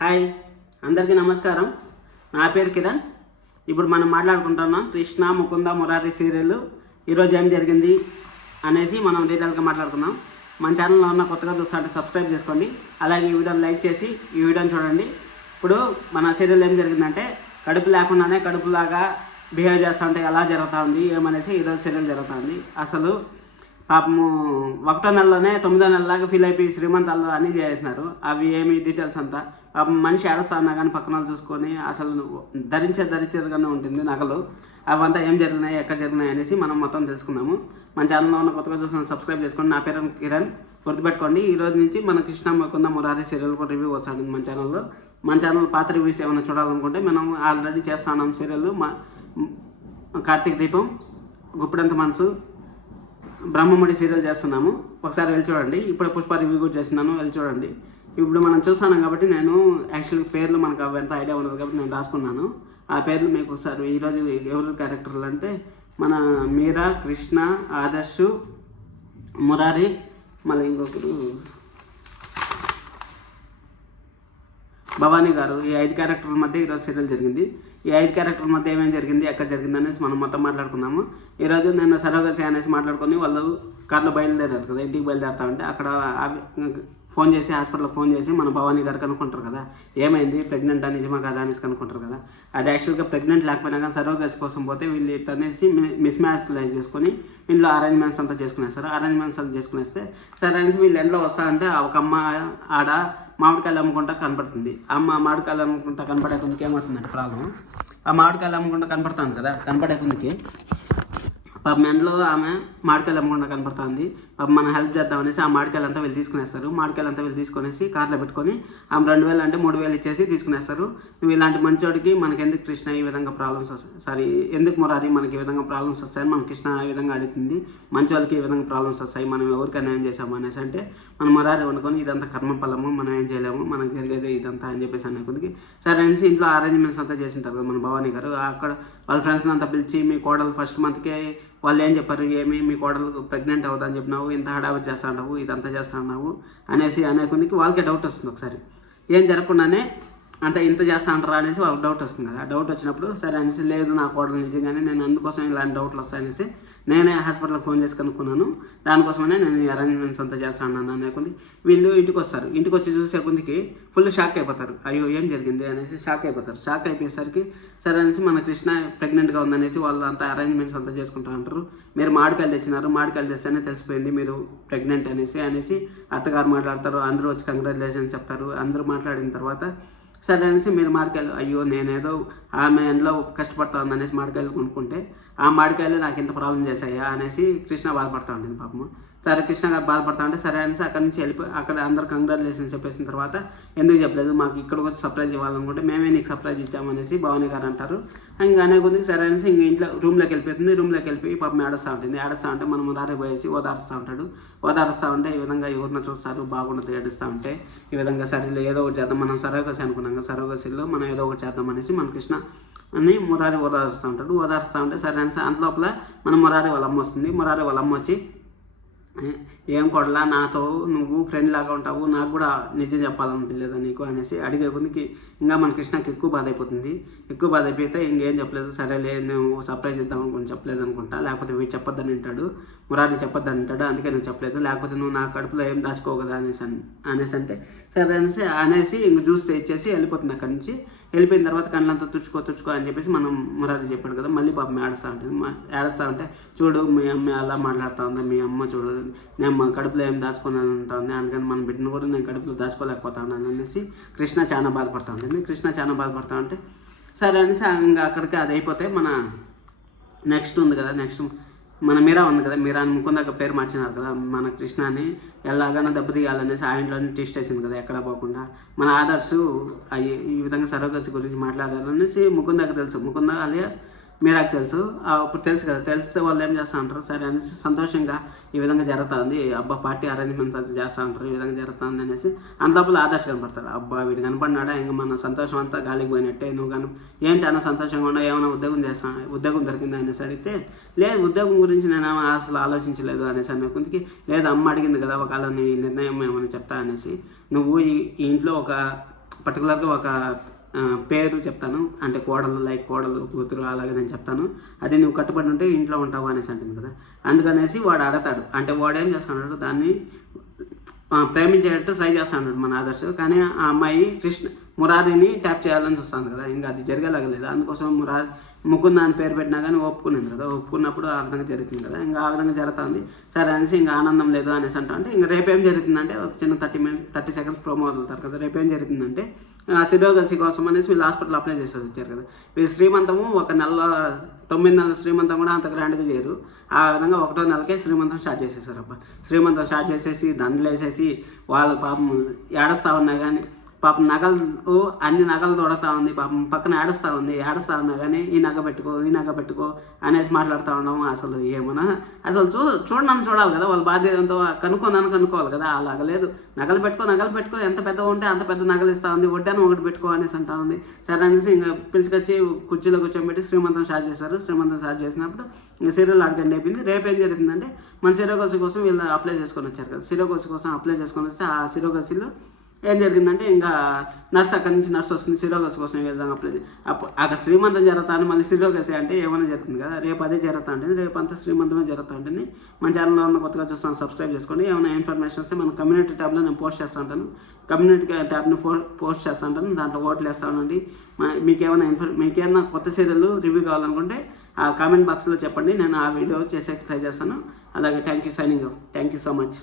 Hi, అందరికీ నమస్కారం. నా పేరు కిరణ్. ఇప్పుడు మనం మాట్లాడుకుంటున్నాం కృష్ణ ముకుంద మురారి సీరియల్ ఈరోజు ఏం జరిగింది అనేసి మనం డీటెయిల్గా మాట్లాడుకుందాం. మన ఛానల్లో ఉన్న కొత్తగా చూస్తుంటే సబ్స్క్రైబ్ చేసుకోండి, అలాగే ఈ వీడియోని లైక్ చేసి ఈ వీడియోని చూడండి. ఇప్పుడు మన సీరియల్ ఏం జరిగిందంటే, కడుపు లేకుండానే కడుపులాగా బిహేవ్ చేస్తూ ఉంటే ఎలా జరుగుతూ ఉంది ఏమనేసి ఈరోజు సీరియల్ జరుగుతుంది. అసలు పాపము 1వ నెలలోనే 9వ నెలలాగా ఫీల్ అయిపోయి శ్రీమంతాలు అన్నీ చేసినారు. అవి ఏమి డీటెయిల్స్ అంతా పాపం మనిషి ఏడుస్తా ఉన్నా కానీ పక్కన చూసుకొని అసలు ధరించేదిగానే ఉంటుంది నగలు. అవంతా ఏం జరిగినాయి, ఎక్కడ జరిగినాయి అనేసి మనం మొత్తం తెలుసుకున్నాము. మన ఛానల్లో ఉన్న కొత్తగా చూసిన సబ్స్క్రైబ్ చేసుకోండి. నా పేరు కిరణ్, గుర్తుపెట్టుకోండి. ఈ రోజు నుంచి మన కృష్ణ ముకుంద మురారి సీరియల్ రివ్యూ వస్తుంది మన ఛానల్లో. మన ఛానల్ పాత రివ్యూస్ ఏమైనా చూడాలనుకుంటే మనం ఆల్రెడీ చేస్తున్నాం సీరియల్. కార్తీక దీపం, గుప్పిడంత మనసు, బ్రహ్మముడి సీరియల్ చేస్తున్నాము. ఒకసారి వెళ్ళి చూడండి. ఇప్పుడు పుష్ప రివ్యూ కూడా చేస్తున్నాను, వెళ్ళి చూడండి. ఇప్పుడు మనం చూస్తున్నాం కాబట్టి నేను యాక్చువల్గా పేర్లు మనకు అవంతా ఐడియా ఉండదు కాబట్టి నేను రాసుకున్నాను. ఆ పేర్లు మీకు ఒకసారి ఈరోజు ఎవరు క్యారెక్టర్లు అంటే మన మీరా, కృష్ణ, ఆదర్శ్, మురారి, మళ్ళీ ఇంకొకరు భవానీ గారు. ఈ 5 క్యారెక్టర్ల మధ్య ఈరోజు సీరియల్ జరిగింది. ఈ 5 క్యారెక్టర్ల మధ్య ఏమేమి జరిగింది, ఎక్కడ జరిగింది అనేసి మనం మొత్తం మాట్లాడుకున్నాము. ఈరోజు నేను సరోగసి అనేసి మాట్లాడుకొని వాళ్ళు కార్లో బయలుదేరారు కదా, ఇంటికి బయలుదేరుతా ఉంటే అక్కడ ఫోన్ చేసి హాస్పిటల్కి ఫోన్ చేసి మన భవానీ గారు కనుక్కుంటారు కదా, ఏమైంది ప్రెగ్నెంట్ అని నిజమా కదా అనేసి కనుక్కుంటారు కదా. అది యాక్చువల్గా ప్రెగ్నెంట్ లేకపోయినా కానీ సరోగసి కోసం పోతే వీళ్ళు ఇట్లనేసి మిస్ మ్యారేజ్ చేసుకొని ఇంట్లో అరేంజ్మెంట్స్ అంతా చేసుకునేస్తారు. అరేంజ్మెంట్స్ అంతా చేసుకునేస్తే సరే అనేసి వీళ్ళు ఎండలో వస్తారంటే ఒక అమ్మ ఆడ మామిడికాయలు అమ్ముకుంటా కనపడుతుంది. అమ్మ మామిడికాయలు అమ్ముకుంటా కనపడే కొందికి ఏమవుతుందంటే ప్రాబ్లం, ఆ మామిడికాయలు అమ్ముకుంటా కనపడుతుంది కదా, కనపడే కొందికి పాపం ఎండలో ఆమె మామిడికాయలు అమ్మకుండా కనపడుతుంది. పాపం మనం హెల్ప్ చేద్దామనేసి ఆ మామిడికాయలు అంతా వీళ్ళు తీసుకునేస్తారు. మామిడికాయలు అంతా వీళ్ళు తీసుకునేసి కార్లో పెట్టుకొని ఆమె 2,000 అంటే 3,000 ఇచ్చేసి తీసుకునేస్తారు. నువ్వు ఇలాంటి మంచోడికి మనకి ఎందుకు కృష్ణ ఈ విధంగా ప్రాబ్లమ్స్ వస్తాయి, ఎందుకు మురారి మనకి ఈ విధంగా ప్రాబ్లమ్స్ వస్తాయని మన కృష్ణ ఈ విధంగా అడుగుతుంది. మంచి వాళ్ళకి ఈ విధంగా ప్రాబ్లమ్స్ వస్తాయి, మనం ఎవరికైనా ఏం చేసాము అనేసి అంటే మన మురారి వండుకొని ఇదంతా కర్మఫలము, మనం ఏం చేయలేము, మనకు జరిగేది ఇదంతా అని చెప్పేసి అనే కొద్దికి సరే అనేసి ఇంట్లో అరేంజ్మెంట్స్ అంతా చేసింటారు కదా మన భవానీ గారు. అక్కడ వాళ్ళ ఫ్రెండ్స్ని అంతా పిలిచి మీ కోడలు ఫస్ట్ మంత్కే వాళ్ళు ఏం చెప్పారు, ఏమి మీ కోడలు ప్రెగ్నెంట్ అవుతుందని చెప్పినావు, ఇంత హడావిడి చేస్తా ఉన్నావు, ఇదంతా చేస్తా ఉన్నావు అనేసి అనే కొద్దికి వాళ్ళకే డౌట్ వస్తుంది. ఒకసారి ఏం జరగకుండానే అంటే ఇంత చేస్తా అంటారా అనేసి వాళ్ళకి డౌట్ వస్తుంది కదా. డౌట్ వచ్చినప్పుడు సరే అనేసి లేదు నా కోడలు నిజంగానే నేను అందుకోసం ఇలాంటి డౌట్లు వస్తాయనేసి నేనే హాస్పిటల్కి ఫోన్ చేసి కనుక్కున్నాను, దానికోసమనే నేను అరేంజ్మెంట్స్ అంతా చేస్తాను అనే కొద్ది వీళ్ళు ఇంటికి వస్తారు. ఇంటికి వచ్చి చూసే కొద్దికి ఫుల్ షాక్ అయిపోతారు. అయ్యో ఏం జరిగింది అనేసి షాక్ అయిపోతారు. షాక్ అయిపోయేసరికి సరే అనేసి మన కృష్ణ ప్రెగ్నెంట్గా ఉందనేసి వాళ్ళు అంతా అరేంజ్మెంట్స్ అంతా చేసుకుంటూ ఉంటారు. మీరు మామిడికాయలు తెచ్చినారు, మామిడికాయలు తెస్తేనే తెలిసిపోయింది మీరు ప్రెగ్నెంట్ అనేసి అత్తగారు మాట్లాడతారు. అందరూ వచ్చి కంగ్రాచులేషన్స్ చెప్తారు. అందరూ మాట్లాడిన తర్వాత సరే అనేసి మీరు మామిడికాయలు, అయ్యో నేనేదో ఆమె ఎండలో కష్టపడతా ఉందనేసి మామిడికాయలు కొనుక్కుంటే ఆ మామిడికాయలు నాకు ఇంత ప్రాబ్లం చేశాయా అనేసి కృష్ణ బాధపడతా ఉంటుంది పాపము. సరే కృష్ణ గారు బాధపడతా ఉంటే సరే అనేసి అక్కడి నుంచి వెళ్ళిపోయి అక్కడ అందరు కంగ్రాచులేషన్స్ చెప్పేసిన తర్వాత ఎందుకు చెప్పలేదు, మాకు ఇక్కడికి వచ్చి సర్ప్రైజ్ ఇవ్వాలనుకుంటే మేమే నీకు సర్ప్రైజ్ ఇచ్చామనేసి భవానీ గారు అంటారు. ఇంకా అనే కొద్దికి సరే అనేసి ఇంక ఇంట్లో రూమ్లోకి వెళ్ళిపోతుంది. రూమ్లోకి వెళ్ళిపోయి పాపం ఏడుస్తూ ఉంటుంది. ఏడుస్తూ ఉంటే మనం మురారి పోయేసి ఓదారుస్తూ ఉంటాడు. ఓదారుస్తూ ఉంటే ఈ విధంగా ఎవరిన చూస్తారు బాగుండదు ఏడుస్తూ ఉంటే ఈ విధంగా సరే ఏదో ఒకటి చేద్దాం, మనం సరోగసి అనుకున్నాం కదా, సరోగసిలో మనం ఏదో ఒకటి చేద్దాం అనేసి మన కృష్ణ అని మురారి ఓదారుస్తూ ఉంటాడు. ఓదారుస్తూ ఉంటే సరే అనేసి అంతలోపల మన మురారి వాళ్ళ అమ్మ వస్తుంది. మురారి వాళ్ళ అమ్మ వచ్చి ఏం కొడలా నాతో నువ్వు ఫ్రెండ్ లాగా ఉంటావు, నాకు కూడా నిజం చెప్పాలనిపించలేదా నీకు అనేసి అడిగే కొద్దికి ఇంకా మన కృష్ణకి ఎక్కువ బాధ అయిపోతుంది. ఎక్కువ బాధ అయిపోతే ఇంకేం చెప్పలేదు. సరేలే నువ్వు సర్ప్రైజ్ ఇద్దాం అనుకుని చెప్పలేదు అనుకుంటా, లేకపోతే వీడు చెప్పొద్దని అంటాడు, మురారి చెప్పొద్దని అంటాడు, అందుకే నువ్వు చెప్పలేదు, లేకపోతే నువ్వు నా కడుపులో ఏం దాచుకోవు కదా అనేసి అంటే సరే అనేసి ఇంక జ్యూస్ తెచ్చేసి వెళ్ళిపోతుంది. అక్కడి నుంచి వెళ్ళిపోయిన తర్వాత కళ్ళంతా తుడుచుకో అని చెప్పేసి మనం మురారి చెప్పాడు కదా. మళ్ళీ పాపం ఏడుస్తూ ఉంటే చూడు మీ అమ్మ అలా మాట్లాడుతూ ఉంది, మీ అమ్మ చూడు నేను మా కడుపులో ఏం దాచుకున్నాను ఉంటుంది, అందుకని మన బిడ్డను కూడా నేను కడుపులో దాచుకోలేకపోతా ఉన్నాను అనేసి కృష్ణ చాలా బాధపడతా ఉంటుంది. కృష్ణ చాలా బాధపడతా ఉంటే సరే అనేసి ఇంకా అక్కడికి అది అయిపోతే మన నెక్స్ట్ ఉంది కదా, నెక్స్ట్ మన మీరా ఉంది కదా, మీరా ముకుందాక పేరు మార్చినారు కదా, మన కృష్ణని ఎలాగైనా దెబ్బతీయాలనేసి ఆ ఇంట్లోనే టెస్ట్ వేసింది కదా ఎక్కడ పోకుండా. మన ఆదర్శ్ ఈ విధంగా సరోగసి గురించి మాట్లాడాలనేసి ముకుందాకి తెలుసు, ముకుంద అలియాస్ మీరాకు తెలుసు. ఇప్పుడు తెలుసు కదా, తెలిస్తే వాళ్ళు ఏం చేస్తూ ఉంటారు సరే అనేసి సంతోషంగా ఈ విధంగా జరుగుతుంది, అబ్బా పార్టీ అరేంజ్మెంట్ అది చేస్తూ ఉంటారు, ఈ విధంగా జరుగుతుంది అనేసి అంతలోపల ఆదర్శ కనపడతారు. అబ్బా వీడు కనపడినాడా, ఇంకా మన సంతోషం అంతా గాలికి పోయినట్టే, నువ్వు ఏం చాలా సంతోషంగా ఉన్నావు, ఏమైనా ఉద్యోగం దొరికింది అనేసి అడిగితే లేదు ఉద్యోగం గురించి నేను అసలు ఆలోచించలేదు అనేసి అనే కొద్దికి లేదు అమ్మ అడిగింది కదా ఒకవేళ నీ నిర్ణయం ఏమైనా చెప్తా అనేసి నువ్వు ఈ ఇంట్లో ఒక పర్టికులర్గా ఒక పేరు చెప్తాను, అంటే కోడలు లైక్ కోడలు కూతురు అలాగే నేను చెప్తాను, అది నువ్వు కట్టుబడి ఉంటే ఇంట్లో ఉంటావు అనేసి అంటుంది కదా. అందుకనేసి వాడు అడతాడు, అంటే వాడు ఏం చేస్తున్నాడు, దాన్ని ప్రేమించేటట్టు ట్రై చేస్తున్నాడు మన ఆదర్శ్. కానీ ఆ అమ్మాయి మురారిని ట్యాప్ చేయాలని చూస్తుంది కదా, ఇంకా అది జరిగేలాగలేదు. అందుకోసం ముకుంద అని పేరు పెట్టినా కానీ ఒప్పుకునేది కదా, ఒప్పుకున్నప్పుడు ఆ విధంగా జరుగుతుంది కదా, ఇంకా ఆ విధంగా జరుగుతుంది. సరే అనేసి ఇంకా ఆనందం లేదు అనేసి అంటే ఇంకా రేపేం జరుగుతుందంటే ఒక చిన్న 30 సెకండ్స్ ప్రోమో వదులుతారు కదా. రేపేం జరుగుతుందంటే సిరోగసి కోసం అనేసి వీళ్ళు హాస్పిటల్ అప్లై చేసి వచ్చారు కదా. వీళ్ళు శ్రీమంతము 9 నెలల శ్రీమంతం కూడా అంత గ్రాండ్గా చేయరు. ఆ విధంగా 1వ నెలకే శ్రీమంతం స్టార్ట్ చేసేసారు. శ్రీమంతం స్టార్ట్ చేసేసి దండలు వేసేసి వాళ్ళు పాపం ఏడుస్తూ ఉన్నా కానీ, పాపం అన్ని నగలు తొడతా ఉంది, పాపం పక్కన ఏడుస్తూ ఉన్నా కానీ ఈ నగ పెట్టుకో అనేసి మాట్లాడుతూ ఉన్నాము. అసలు ఏమన్నా అసలు చూడాలి కదా, వాళ్ళ బాధ్యతతో కనుక్కోవాలి కదా. అలాగ లేదు, నగలు పెట్టుకో ఎంత పెద్దగా ఉంటే అంత పెద్ద నగలు ఇస్తూ ఉంది, వడ్డాను ఒకటి పెట్టుకో అనేసి అంటా ఉంది. సరే అనేసి ఇంకా పిలిచికొచ్చి కుర్చీలో కూర్చోబెట్టి శ్రీమంతం స్టార్ట్ చేశారు. శ్రీమంతం స్టార్ట్ చేసినప్పుడు ఇంకా సీరియల్ అడగండి అయిపోయింది. రేపు ఏం జరుగుతుందంటే మన సిరోగసి కోసం వీళ్ళు అప్లై చేసుకొని వచ్చారు కదా. సిరోగసి కోసం అప్లై చేసుకొని వస్తే ఆ సిరోగసిలో ఏం జరిగిందంటే ఇంకా అక్కడి నుంచి నర్స్ వస్తుంది సిరోగసి కోసం. ఏ విధంగా అప్లై అక్కడ శ్రీమంతం జరుగుతాను, మళ్ళీ సిరోగసి అంటే ఏమైనా జరుగుతుంది కదా. రేపు అదే జరుగుతూ ఉంటుంది, రేపు అంతా శ్రీమంతమే జరుగుతూ ఉంటుంది. మన ఛానల్లో ఉన్న కొత్తగా చూస్తాను, సబ్స్క్రైబ్ చేసుకోండి. ఏమైనా ఇన్ఫర్మేషన్ వస్తే మన కమ్యూనిటీ ట్యాబ్లో నేను పోస్ట్ చేస్తూ ఉంటాను, కమ్యూనిటీ ట్యాబ్ని పోస్ట్ చేస్తూ ఉంటాను, దాంట్లో ఓట్లు వేస్తూ ఉండండి. మీకేమైనా కొత్త సీరియల్ రివ్యూ కావాలనుకుంటే ఆ కామెంట్ బాక్స్లో చెప్పండి, నేను ఆ వీడియో చేసే ట్రై చేస్తాను. అలాగే thank you, signing off. Thank you so much.